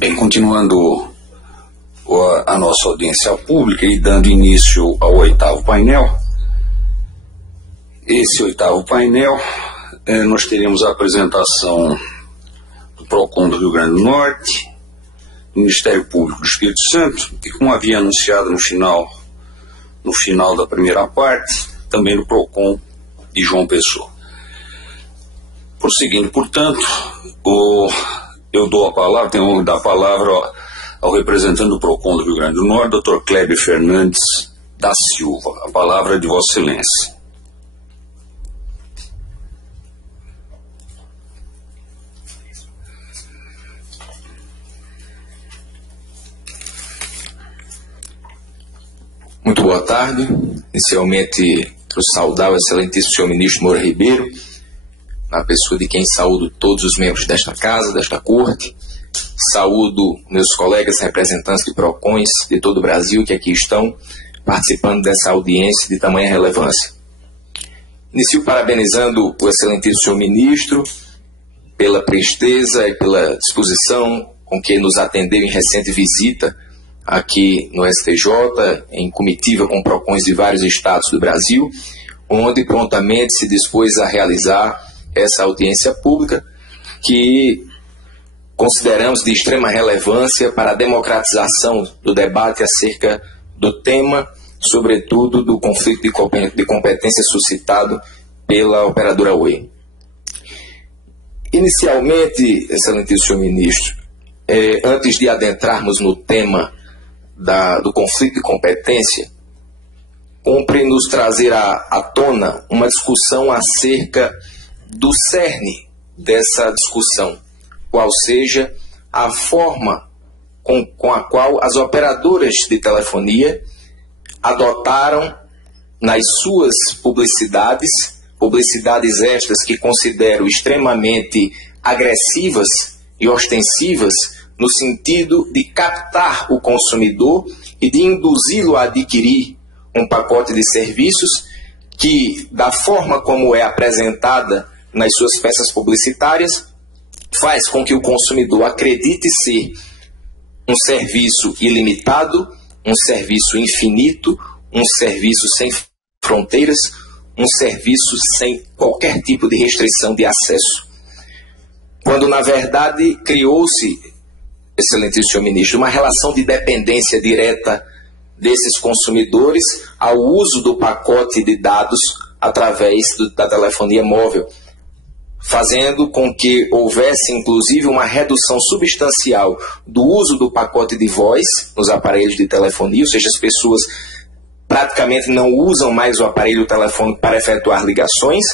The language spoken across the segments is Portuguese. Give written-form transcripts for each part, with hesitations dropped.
Bem, continuando a nossa audiência pública e dando início ao oitavo painel. Esse oitavo painel, nós teremos a apresentação do PROCON do Rio Grande do Norte, do Ministério Público do Espírito Santo, e como havia anunciado no final da primeira parte, também do PROCON de João Pessoa. Prosseguindo, portanto, eu dou a palavra, tenho a honra de dar a palavra ao representante do PROCON do Rio Grande do Norte, Dr. Kleber Fernandes da Silva. A palavra é de Vossa Excelência. Muito boa tarde. Inicialmente, quero saudar o excelentíssimo senhor ministro Moura Ribeiro, na pessoa de quem saúdo todos os membros desta casa, desta corte. Saúdo meus colegas representantes de PROCONs de todo o Brasil que aqui estão participando dessa audiência de tamanha relevância. Inicio parabenizando o excelentíssimo senhor ministro pela presteza e pela disposição com que nos atendeu em recente visita aqui no STJ, em comitiva com PROCONs de vários estados do Brasil, onde prontamente se dispôs a realizar essa audiência pública que consideramos de extrema relevância para a democratização do debate acerca do tema, sobretudo do conflito de competência suscitado pela operadora Oi. Inicialmente, excelentíssimo senhor ministro, antes de adentrarmos no tema do conflito de competência, cumpre nos trazer à tona uma discussão acerca do cerne dessa discussão, qual seja a forma com a qual as operadoras de telefonia adotaram nas suas publicidades estas que considero extremamente agressivas e ostensivas, no sentido de captar o consumidor e de induzi-lo a adquirir um pacote de serviços que, da forma como é apresentada nas suas peças publicitárias, faz com que o consumidor acredite ser um serviço ilimitado, um serviço infinito, um serviço sem fronteiras, um serviço sem qualquer tipo de restrição de acesso. Quando, na verdade, criou-se, excelentíssimo senhor ministro, uma relação de dependência direta desses consumidores ao uso do pacote de dados através da telefonia móvel, fazendo com que houvesse, inclusive, uma redução substancial do uso do pacote de voz nos aparelhos de telefonia, ou seja, as pessoas praticamente não usam mais o aparelho telefônico para efetuar ligações,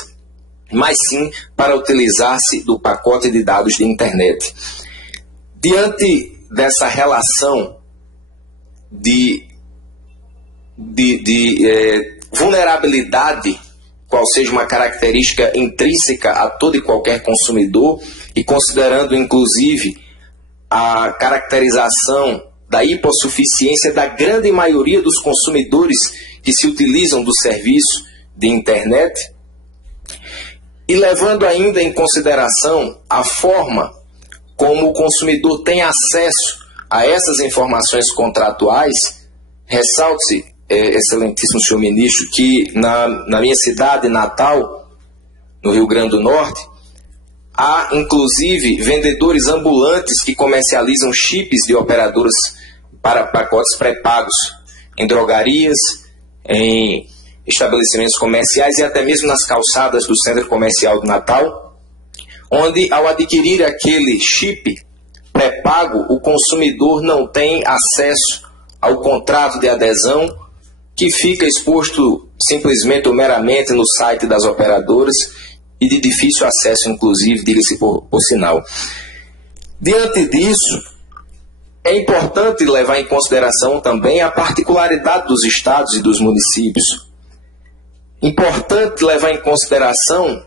mas sim para utilizar-se do pacote de dados de internet. Diante dessa relação de vulnerabilidade, qual seja uma característica intrínseca a todo e qualquer consumidor, e considerando inclusive a caracterização da hipossuficiência da grande maioria dos consumidores que se utilizam do serviço de internet, e levando ainda em consideração a forma como o consumidor tem acesso a essas informações contratuais, ressalte-se, excelentíssimo senhor ministro, que na minha cidade natal, no Rio Grande do Norte, há inclusive vendedores ambulantes que comercializam chips de operadoras para pacotes pré-pagos em drogarias, em estabelecimentos comerciais e até mesmo nas calçadas do Centro Comercial do Natal, onde ao adquirir aquele chip pré-pago, o consumidor não tem acesso ao contrato de adesão, que fica exposto simplesmente ou meramente no site das operadoras e de difícil acesso, inclusive, diga-se por sinal. Diante disso, é importante levar em consideração também a particularidade dos estados e dos municípios. Importante levar em consideração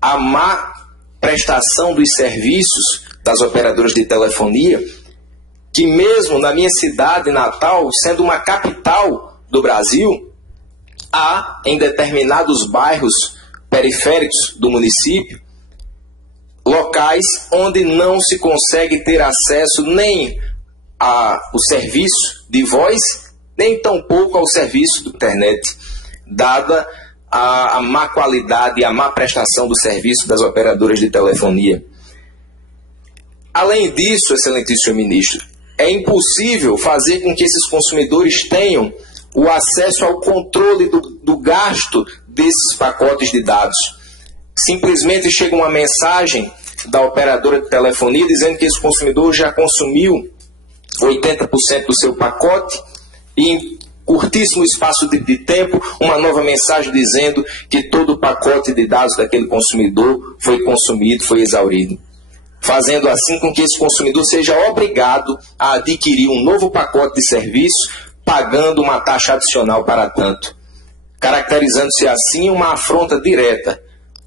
a má prestação dos serviços das operadoras de telefonia, que mesmo na minha cidade natal, sendo uma capital do Brasil, há em determinados bairros periféricos do município locais locais onde não se consegue ter acesso nem ao serviço de voz, nem tampouco ao serviço de internet, dada a má qualidade e a má prestação do serviço das operadoras de telefonia. Além disso, excelentíssimo ministro, é impossível fazer com que esses consumidores tenham o acesso ao controle do gasto desses pacotes de dados. Simplesmente chega uma mensagem da operadora de telefonia dizendo que esse consumidor já consumiu 80% do seu pacote e em curtíssimo espaço de tempo uma nova mensagem dizendo que todo o pacote de dados daquele consumidor foi consumido, foi exaurido, fazendo assim com que esse consumidor seja obrigado a adquirir um novo pacote de serviço, pagando uma taxa adicional para tanto, caracterizando-se assim uma afronta direta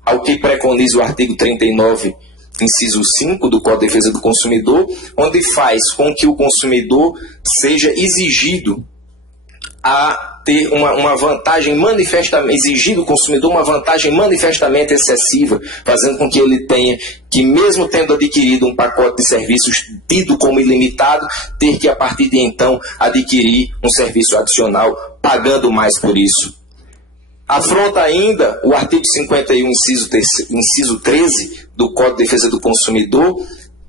ao que preconiza o artigo 39, inciso 5 do Código de Defesa do Consumidor, onde faz com que o consumidor seja exigido a ter uma vantagem manifestamente, exigir do consumidor uma vantagem manifestamente excessiva, fazendo com que ele tenha que, mesmo tendo adquirido um pacote de serviços tido como ilimitado, ter que, a partir de então, adquirir um serviço adicional, pagando mais por isso. Afronta ainda o artigo 51, inciso 13 do Código de Defesa do Consumidor,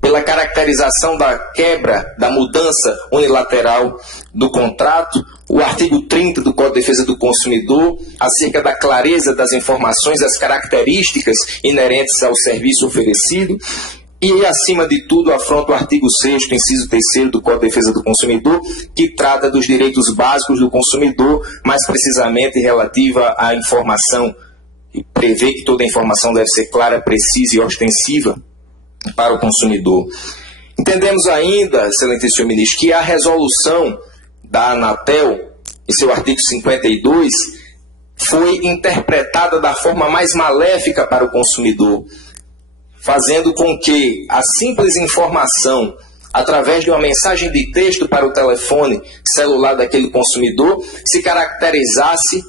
pela caracterização da quebra, da mudança unilateral do contrato, o artigo 30 do Código de Defesa do Consumidor, acerca da clareza das informações, das características inerentes ao serviço oferecido, e, acima de tudo, afronta o artigo 6º, inciso 3º do Código de Defesa do Consumidor, que trata dos direitos básicos do consumidor, mais precisamente relativa à informação, e prevê que toda a informação deve ser clara, precisa e ostensiva para o consumidor. Entendemos ainda, excelentíssimo ministro, que a resolução da Anatel, em seu artigo 52, foi interpretada da forma mais maléfica para o consumidor, fazendo com que a simples informação, através de uma mensagem de texto para o telefone celular daquele consumidor, se caracterizasse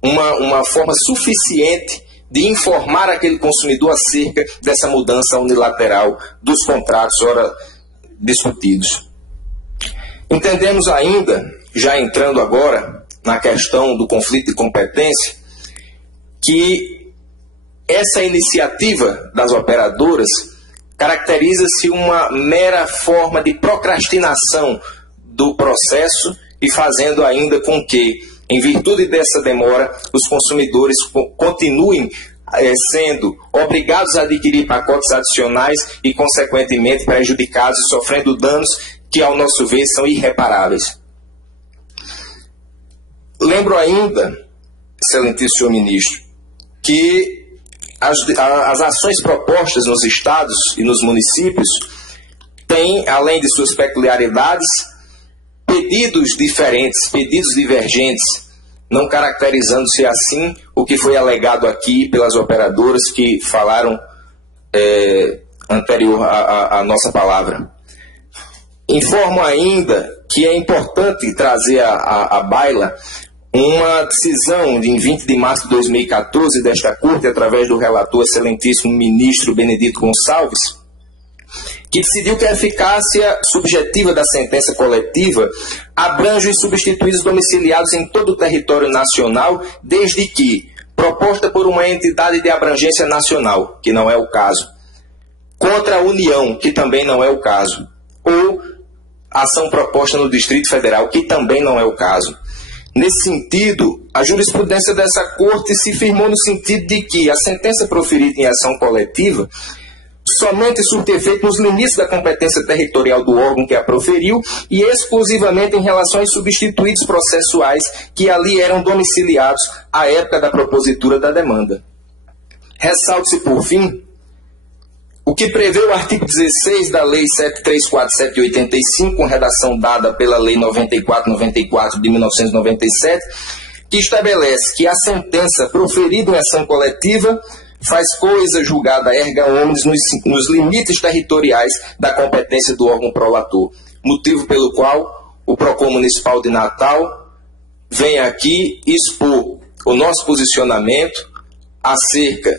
uma forma suficiente de informar aquele consumidor acerca dessa mudança unilateral dos contratos ora discutidos. Entendemos ainda, já entrando agora na questão do conflito de competência, que essa iniciativa das operadoras caracteriza-se uma mera forma de procrastinação do processo e fazendo ainda com que, em virtude dessa demora, os consumidores continuem sendo obrigados a adquirir pacotes adicionais e, consequentemente, prejudicados e sofrendo danos que, ao nosso ver, são irreparáveis. Lembro ainda, excelentíssimo ministro, que as ações propostas nos estados e nos municípios têm, além de suas peculiaridades, pedidos diferentes, pedidos divergentes, não caracterizando-se assim o que foi alegado aqui pelas operadoras que falaram anterior à nossa palavra. Informo ainda que é importante trazer à baila uma decisão em 20 de março de 2014 desta Corte, através do relator excelentíssimo ministro Benedito Gonçalves, que decidiu que a eficácia subjetiva da sentença coletiva abrange os substituídos domiciliados em todo o território nacional, desde que proposta por uma entidade de abrangência nacional, que não é o caso, contra a União, que também não é o caso, ou ação proposta no Distrito Federal, que também não é o caso. Nesse sentido, a jurisprudência dessa Corte se firmou no sentido de que a sentença proferida em ação coletiva somente surte efeito nos limites da competência territorial do órgão que a proferiu e exclusivamente em relação aos substituídos processuais que ali eram domiciliados à época da propositura da demanda. Ressalte-se, por fim, o que prevê o artigo 16 da Lei 7347 de 85, com redação dada pela Lei 9494 de 1997, que estabelece que a sentença proferida em ação coletiva faz coisa julgada erga omnes nos limites territoriais da competência do órgão prolator, motivo pelo qual o PROCON Municipal de Natal vem aqui expor o nosso posicionamento, acerca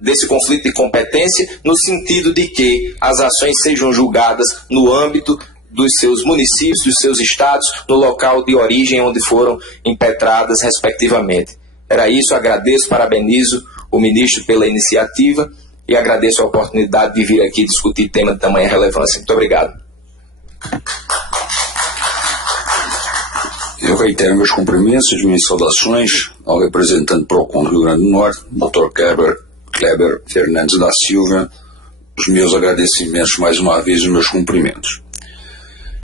desse conflito de competência, no sentido de que as ações sejam julgadas no âmbito dos seus municípios, dos seus estados, no local de origem onde foram impetradas, respectivamente. Era isso, agradeço, parabenizo o ministro pela iniciativa e agradeço a oportunidade de vir aqui discutir tema de tamanha relevância. Muito obrigado. Eu reitero meus cumprimentos e minhas saudações ao representante do PROCON do Rio Grande do Norte, Dr. Kleber Fernandes da Silva, os meus agradecimentos mais uma vez e os meus cumprimentos.